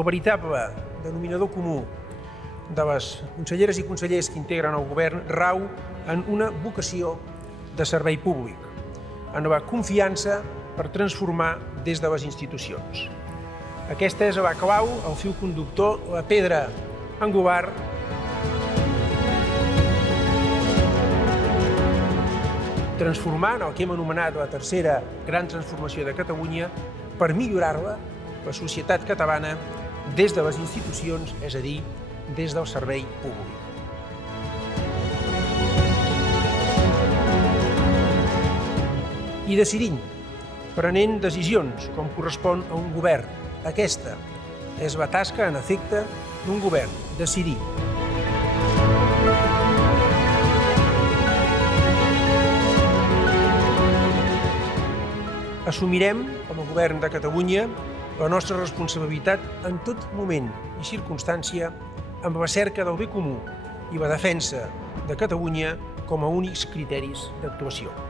El veritable denominador comú de les conselleres i consellers que integren el govern rau en una vocació de servei públic, en la confiança per transformar des de les institucions. Aquesta és la clau, el fil conductor, la pedra angular transformant el que hem anomenat la tercera gran transformació de Catalunya per millorar-la, la societat catalana, des de les institucions, és a dir, des del servei públic. I decidint, prenent decisions com correspon a un govern. Aquesta és la tasca, en efecte, d'un govern, decidir. Assumirem, com a govern de Catalunya, la nostra responsabilitat en tot moment i circumstància amb la cerca del bé comú i la defensa de Catalunya com a únics criteris d'actuació.